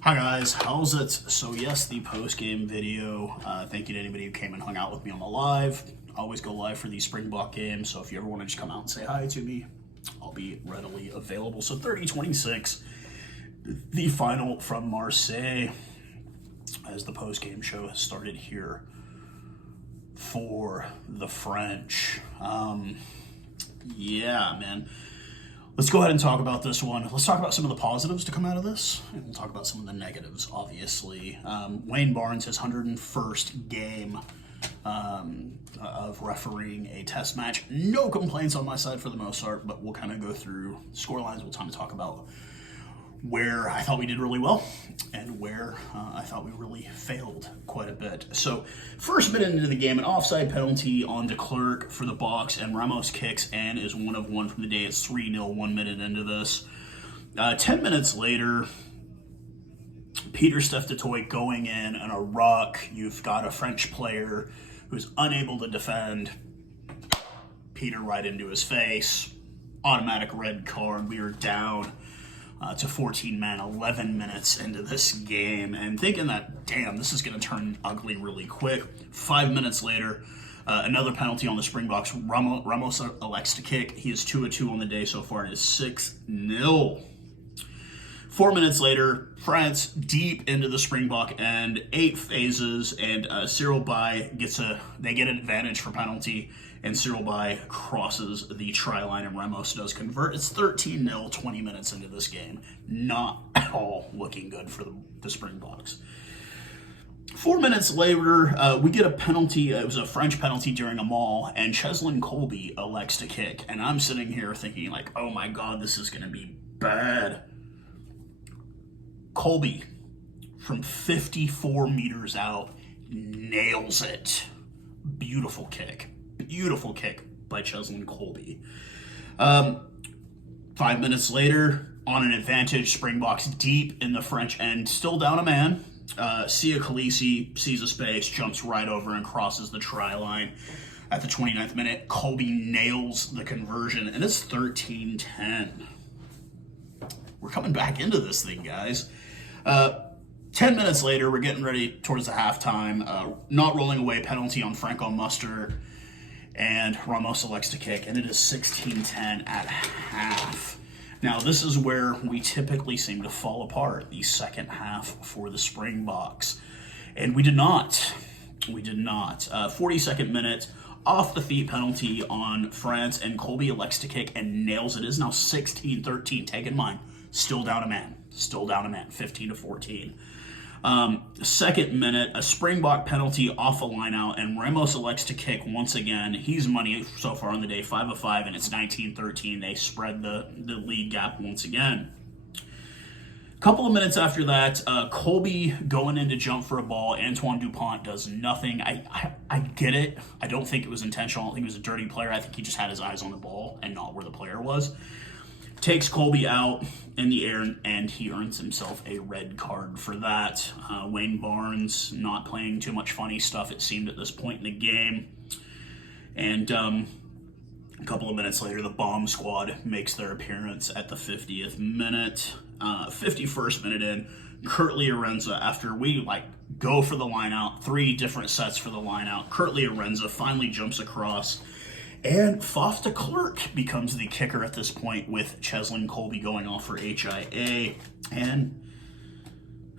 Hi guys, Howzit? So yes, the post-game video. Thank you to anybody who came and hung out with me on the live. I always go live for these Springbok games, so if you ever want to just come out and say hi to me, I'll be readily available. So 30-26, the final from Marseille, as the post-game show has started here for the French. Yeah, man. Let's go ahead and talk about this one. Let's talk about some of the positives to come out of this, and we'll talk about some of the negatives, obviously. Wayne Barnes, his 101st game of refereeing a test match. No complaints on my side for the most part, but we'll kind of go through scorelines. We'll time to talk about where I thought we did really well and where I thought we really failed quite a bit. So first minute into the game, an offside penalty on de Klerk for the Boks, and Ramos kicks and is 1 of 1 from the day. It's 3-0 1 minute into this. 10 minutes later, Peter Steph du Toit going in a ruck. You've got a French player who's unable to defend. Peter right into his face. Automatic red card. We are down to 14 men, 11 minutes into this game, and thinking that, damn, this is going to turn ugly really quick. 5 minutes later, another penalty on the Springboks. Ramos elects to kick. He is 2 of 2 on the day so far. It is 6-0. 4 minutes later, France deep into the Springbok end, 8 phases, and Cyril Bay they get an advantage for penalty, and Cyril Bay crosses the try line, and Ramos does convert. It's 13-0, 20 minutes into this game. Not at all looking good for the Springboks. 4 minutes later, we get a penalty. It was a French penalty during a maul, and Cheslin Kolbe elects to kick. And I'm sitting here thinking, like, oh my God, this is going to be bad. Kolbe, from 54 meters out, nails it. Beautiful kick. Beautiful kick by Cheslin Kolbe. 5 minutes later, on an advantage, Springboks deep in the French end, still down a man. Kolisi sees a space, jumps right over and crosses the try line at the 29th minute. Kolbe nails the conversion, and it's 13-10. We're coming back into this thing, guys. 10 minutes later, we're getting ready towards the halftime. Not rolling away penalty on Franco Muster, and Ramos elects to kick, and it is 16-10 at half. Now, this is where we typically seem to fall apart, the second half for the Springboks. And we did not. We did not. 42nd minute, off the feet penalty on France, and Kolbe elects to kick and nails it. It is now 16-13. Take in mind, still down a man. Still down a man, 15-14. Second minute, a Springbok penalty off a line out, and Ramos elects to kick once again. He's money so far on the day, 5 of 5, and it's 19-13. They spread the lead gap once again. A couple of minutes after that, Kolbe going in to jump for a ball. Antoine DuPont does nothing. I get it. I don't think it was intentional. I don't think it was a dirty player. I think he just had his eyes on the ball and not where the player was. Takes Kolbe out in the air, and he earns himself a red card for that. Wayne Barnes not playing too much funny stuff, it seemed, at this point in the game. And a couple of minutes later, the bomb squad makes their appearance at the 50th minute. 51st minute in, Curtly Arendse, after we go for the line out, 3 different sets for the line out, Curtly Arendse finally jumps across. And de Klerk becomes the kicker at this point, with Cheslin Kolbe going off for HIA. And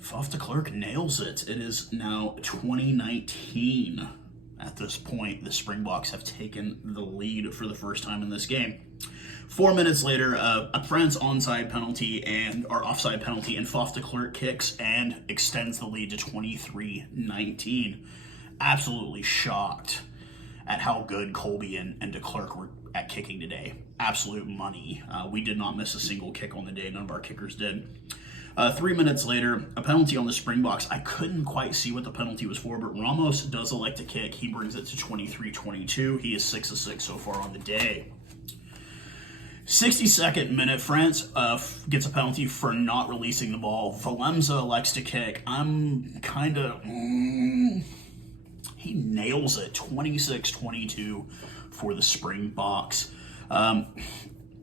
de Klerk nails it. It is now 2019 at this point. The Springboks have taken the lead for the first time in this game. 4 minutes later, a France offside penalty, and de Klerk kicks and extends the lead to 23-19. Absolutely shocked at how good Kolbe and de Klerk were at kicking today. Absolute money. We did not miss a single kick on the day. None of our kickers did. 3 minutes later, a penalty on the Springboks. I couldn't quite see what the penalty was for, but Ramos does elect to kick. He brings it to 23-22. He is 6 of 6 so far on the day. 62nd minute, France gets a penalty for not releasing the ball. Valemza elects to kick. I'm kind of... He nails it, 26-22 for the Springboks.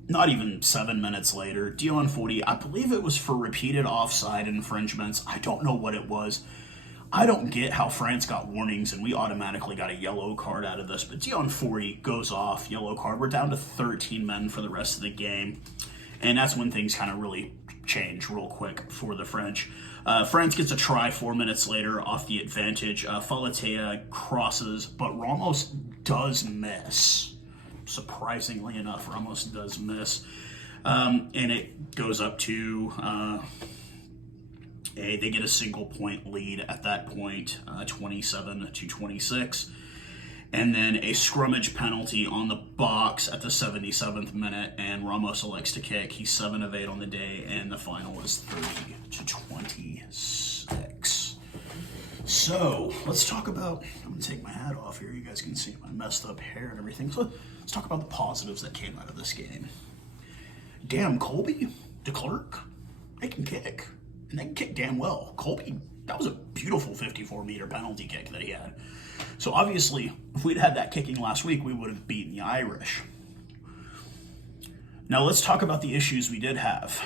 not even 7 minutes later, Dion Foudy, I believe it was for repeated offside infringements. I don't know what it was. I don't get how France got warnings and we automatically got a yellow card out of this, but Dion Foudy goes off, yellow card. We're down to 13 men for the rest of the game, and that's when things kind of really change real quick for the French. France gets a try 4 minutes later off the advantage. Falatea crosses, but Ramos does miss. Surprisingly enough, Ramos does miss. And it goes up to... they get a single point lead at that point, 27-26. And then a scrummage penalty on the box at the 77th minute, and Ramos elects to kick. He's 7 of 8 on the day, and the final is 30-26. So let's talk about, I'm going to take my hat off here. You guys can see my messed up hair and everything. So let's talk about the positives that came out of this game. Damn, Kolbe, de Klerk, they can kick. And they can kick damn well. Kolbe, that was a beautiful 54-meter penalty kick that he had. So obviously, if we'd had that kicking last week, we would have beaten the Irish. Now let's talk about the issues we did have.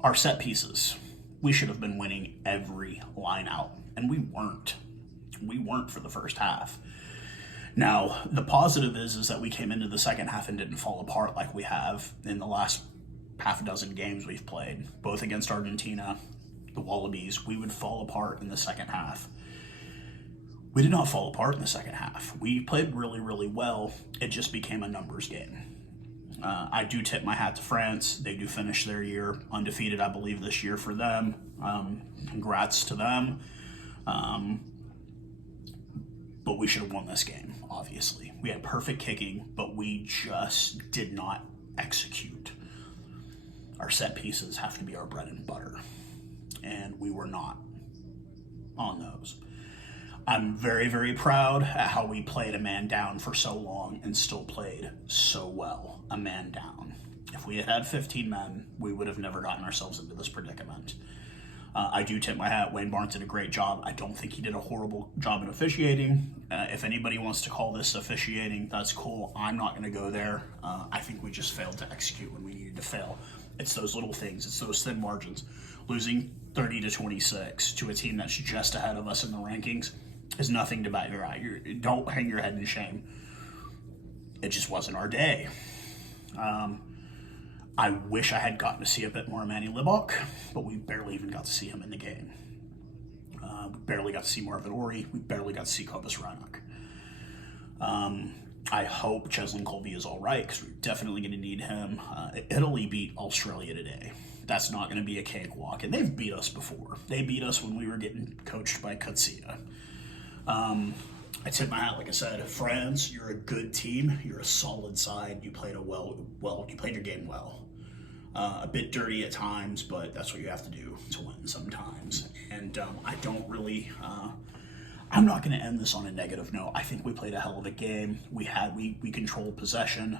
Our set pieces. We should have been winning every line out, and we weren't. We weren't for the first half. Now, the positive is that we came into the second half and didn't fall apart like we have in the last half a dozen games we've played, both against Argentina, the Wallabies. We would fall apart in the second half. We did not fall apart in the second half. We played really, really well. It just became a numbers game. I do tip my hat to France. They do finish their year undefeated, I believe, this year for them. Congrats to them. But we should have won this game, obviously. We had perfect kicking, but we just did not execute. Our set pieces have to be our bread and butter, and we were not on those. I'm very, very proud at how we played a man down for so long and still played so well, a man down. If we had had 15 men, we would have never gotten ourselves into this predicament. I do tip my hat. Wayne Barnes did a great job. I don't think he did a horrible job in officiating. If anybody wants to call this officiating, that's cool. I'm not going to go there. I think we just failed to execute when we needed to fail. It's those little things. It's those thin margins. Losing 30-26 to a team that's just ahead of us in the rankings is nothing to bat your eye. Don't hang your head in shame. It just wasn't our day. I wish I had gotten to see a bit more of Manny Libok, but we barely even got to see him in the game. We barely got to see Marvin Ori. We barely got to see Kobus Reinach. I hope Cheslin Kolbe is all right, because we're definitely going to need him. Italy beat Australia today. That's not going to be a cakewalk, and they've beat us before. They beat us when we were getting coached by Kutsia. I tip my hat, like I said, France, you're a good team. You're a solid side. You played you played your game well. A bit dirty at times, but that's what you have to do to win sometimes. And I don't really... I'm not going to end this on a negative note. I think we played a hell of a game. We controlled possession.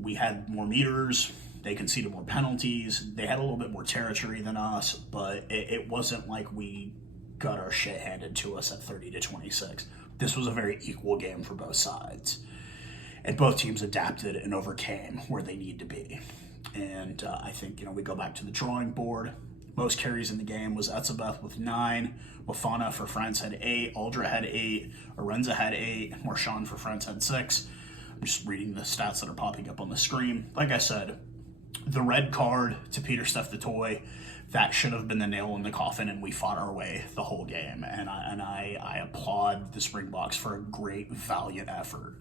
We had more meters. They conceded more penalties. They had a little bit more territory than us, but it wasn't like we got our shit handed to us at 30-26. This was a very equal game for both sides. And both teams adapted and overcame where they need to be. And I think, we go back to the drawing board. Most carries in the game was Etzebeth with 9. Wafana for France had 8. Aldra had 8. Arendse had 8. Marchand for France had 6. I'm just reading the stats that are popping up on the screen. Like I said, the red card to Peter Steph du Toit, that should have been the nail in the coffin, and we fought our way the whole game. And I applaud the Springboks for a great, valiant effort.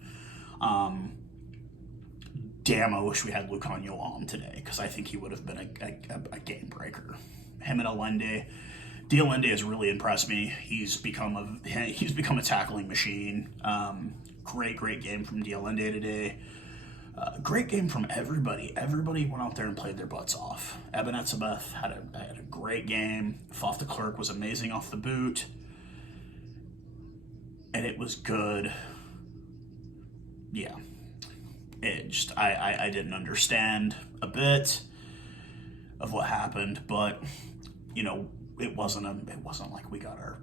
Damn, I wish we had Lucanio on today, because I think he would have been a game breaker. Him and Allende. Allende has really impressed me. He's become a tackling machine. Great game from Allende today. Great game from everybody. Everybody went out there and played their butts off. Eben Etzebeth had a great game. Faf de Klerk was amazing off the boot. And it was good. Yeah. I didn't understand a bit of what happened, but it wasn't like we got our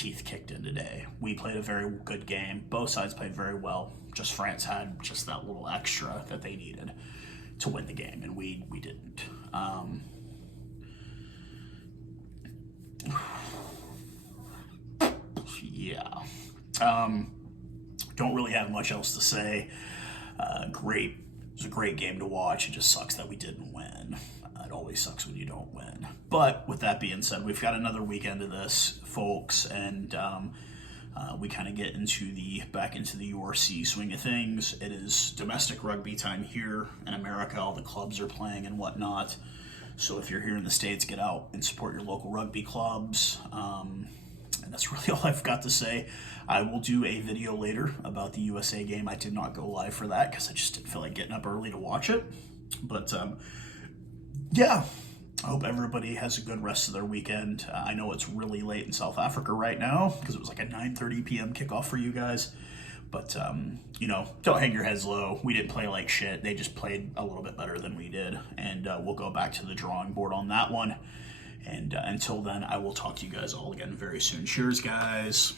teeth kicked in today. We played a very good game. Both sides played very well. Just France had just that little extra that they needed to win the game, and we didn't. Yeah. Don't really have much else to say. Great. It was a great game to watch. It just sucks that we didn't win. It always sucks when you don't win. But with that being said, we've got another weekend of this, folks, and we kind of get back into the URC swing of things. It is domestic rugby time here in America. All the clubs are playing and whatnot. So if you're here in the States, get out and support your local rugby clubs. And that's really all I've got to say. I will do a video later about the USA game. I did not go live for that because I just didn't feel like getting up early to watch it. But yeah, I hope everybody has a good rest of their weekend. I know it's really late in South Africa right now because it was like a 9:30 p.m. kickoff for you guys. But, don't hang your heads low. We didn't play like shit. They just played a little bit better than we did. And we'll go back to the drawing board on that one. And until then, I will talk to you guys all again very soon. Cheers, guys.